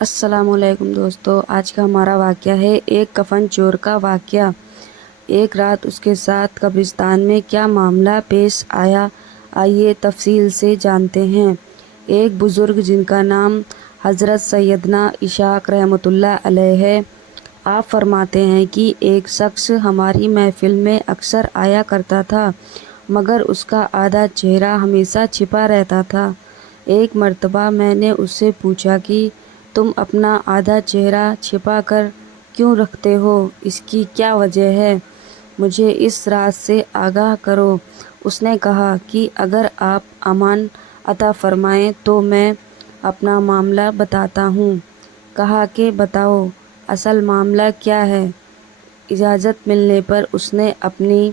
السلام علیکم دوستو، آج کا ہمارا واقعہ ہے ایک کفن چور کا واقعہ۔ ایک رات اس کے ساتھ قبرستان میں کیا معاملہ پیش آیا، آئیے تفصیل سے جانتے ہیں۔ ایک بزرگ جن کا نام حضرت سیدنا اسحاق رحمۃ اللہ علیہ ہے، آپ فرماتے ہیں کہ ایک شخص ہماری محفل میں اکثر آیا کرتا تھا، مگر اس کا آدھا چہرہ ہمیشہ چھپا رہتا تھا۔ ایک مرتبہ میں نے اس سے پوچھا کہ تم اپنا آدھا چہرہ چھپا کر کیوں رکھتے ہو، اس کی کیا وجہ ہے؟ مجھے اس راز سے آگاہ کرو۔ اس نے کہا کہ اگر آپ امان عطا فرمائیں تو میں اپنا معاملہ بتاتا ہوں۔ کہا کہ بتاؤ، اصل معاملہ کیا ہے؟ اجازت ملنے پر اس نے اپنی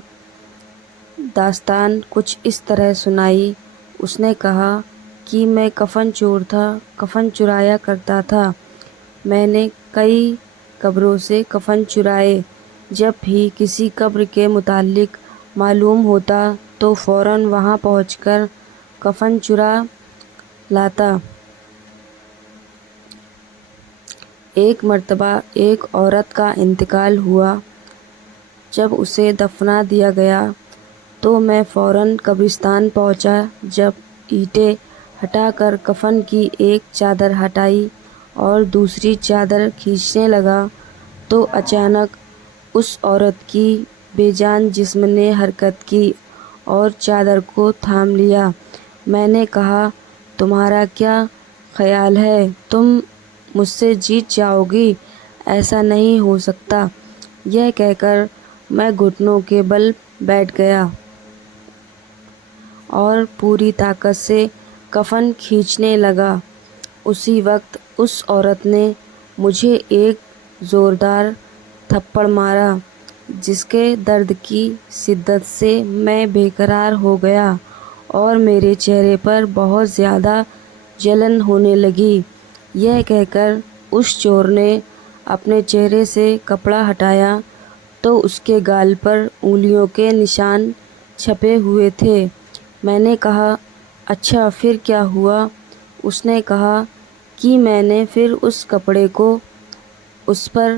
داستان کچھ اس طرح سنائی۔ اس نے کہا کہ میں کفن چور تھا، کفن چرایا کرتا تھا۔ میں نے کئی قبروں سے کفن چرائے۔ جب بھی کسی قبر کے متعلق معلوم ہوتا تو فوراً وہاں پہنچ کر کفن چرا لاتا۔ ایک مرتبہ ایک عورت کا انتقال ہوا۔ جب اسے دفنا دیا گیا تو میں فوراً قبرستان پہنچا۔ جب اینٹیں ہٹا کر کفن کی ایک چادر ہٹائی اور دوسری چادر کھینچنے لگا تو اچانک اس عورت کی بے جان جسم نے حرکت کی اور چادر کو تھام لیا۔ میں نے کہا، تمہارا کیا خیال ہے، تم مجھ سے جیت جاؤ گی؟ ایسا نہیں ہو سکتا۔ یہ کہہ کر میں گھٹنوں کے بل بیٹھ گیا اور پوری طاقت سے کفن کھینچنے لگا۔ اسی وقت اس عورت نے مجھے ایک زوردار تھپڑ مارا، جس کے درد کی شدت سے میں بے قرار ہو گیا اور میرے چہرے پر بہت زیادہ جلن ہونے لگی۔ یہ کہہ کر اس چور نے اپنے چہرے سے کپڑا ہٹایا تو اس کے گال پر انگلیوں کے نشان چھپے ہوئے تھے۔ میں نے کہا، اچھا پھر کیا ہوا؟ اس نے کہا کہ میں نے پھر اس کپڑے کو اس پر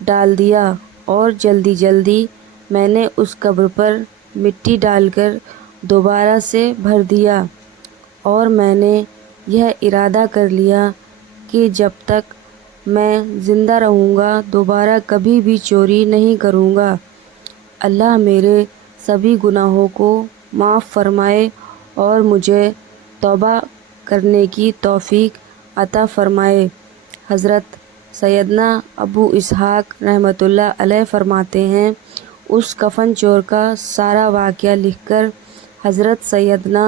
ڈال دیا اور جلدی جلدی میں نے اس قبر پر مٹی ڈال کر دوبارہ سے بھر دیا، اور میں نے یہ ارادہ کر لیا کہ جب تک میں زندہ رہوں گا دوبارہ کبھی بھی چوری نہیں کروں گا۔ اللہ میرے سبھی گناہوں کو معاف فرمائے اور مجھے توبہ کرنے کی توفیق عطا فرمائے۔ حضرت سیدنا ابو اسحاق رحمۃ اللہ علیہ فرماتے ہیں، اس کفن چور کا سارا واقعہ لکھ کر حضرت سیدنا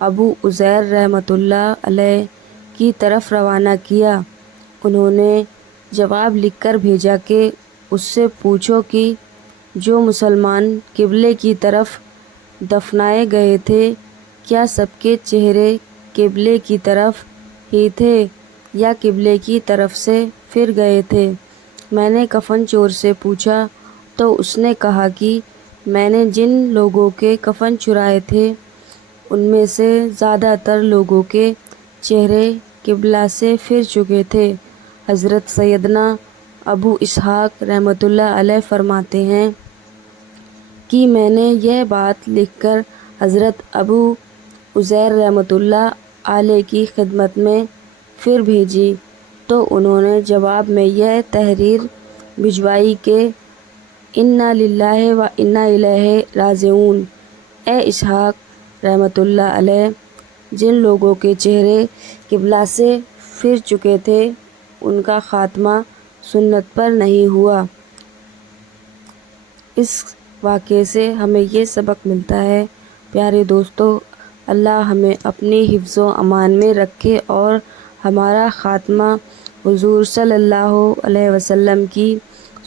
ابو عزیر رحمۃ اللہ علیہ کی طرف روانہ کیا۔ انہوں نے جواب لکھ کر بھیجا کہ اس سے پوچھو کہ جو مسلمان قبلے کی طرف دفنائے گئے تھے، کیا سب کے چہرے قبلے کی طرف ہی تھے یا قبلے کی طرف سے پھر گئے تھے؟ میں نے کفن چور سے پوچھا تو اس نے کہا کہ میں نے جن لوگوں کے کفن چرائے تھے ان میں سے زیادہ تر لوگوں کے چہرے قبلہ سے پھر چکے تھے۔ حضرت سیدنا ابو اسحاق رحمۃ اللہ علیہ فرماتے ہیں کہ میں نے یہ بات لکھ کر حضرت ابو عزیر رحمۃ اللہ علیہ کی خدمت میں پھر بھیجی تو انہوں نے جواب میں یہ تحریر بھجوائی کہ انا للہ و انا الیہ راجعون۔ اے اسحاق رحمۃ اللہ علیہ، جن لوگوں کے چہرے قبلہ سے پھر چکے تھے ان کا خاتمہ سنت پر نہیں ہوا۔ اس واقعے سے ہمیں یہ سبق ملتا ہے، پیارے دوستو، اللہ ہمیں اپنی حفظ و امان میں رکھے اور ہمارا خاتمہ حضور صلی اللہ علیہ وسلم کی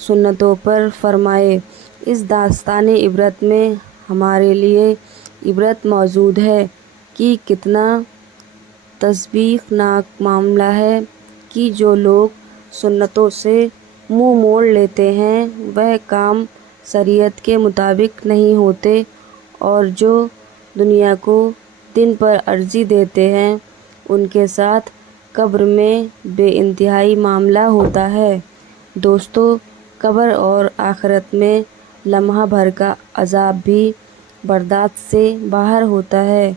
سنتوں پر فرمائے۔ اس داستان عبرت میں ہمارے لیے عبرت موجود ہے کہ کتنا تشویشناک معاملہ ہے کہ جو لوگ سنتوں سے منہ موڑ لیتے ہیں وہ کام شریعت کے مطابق نہیں ہوتے، اور جو دنیا کو دن پر عرضی دیتے ہیں ان کے ساتھ قبر میں بے انتہائی معاملہ ہوتا ہے۔ دوستو، قبر اور آخرت میں لمحہ بھر کا عذاب بھی برداشت سے باہر ہوتا ہے۔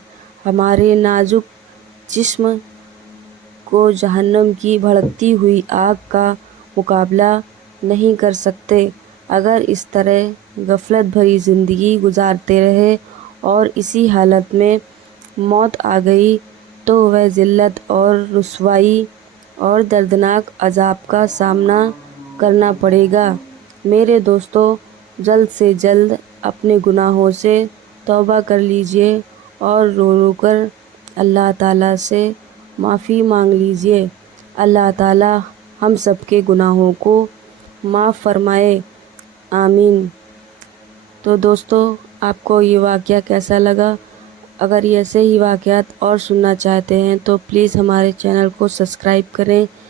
ہمارے نازک جسم کو جہنم کی بھڑکتی ہوئی آگ کا مقابلہ نہیں کر سکتے۔ اگر اس طرح غفلت بھری زندگی گزارتے رہے اور اسی حالت میں موت آ گئی تو وہ ذلت اور رسوائی اور دردناک عذاب کا سامنا کرنا پڑے گا۔ میرے دوستو، جلد سے جلد اپنے گناہوں سے توبہ کر لیجئے اور رو رو کر اللہ تعالیٰ سے معافی مانگ لیجئے۔ اللہ تعالیٰ ہم سب کے گناہوں کو معاف فرمائے، آمین۔ تو دوستو، آپ کو یہ واقعہ کیسا لگا؟ اگر ایسے ہی واقعات اور سننا چاہتے ہیں تو پلیز ہمارے چینل کو سبسکرائب کریں۔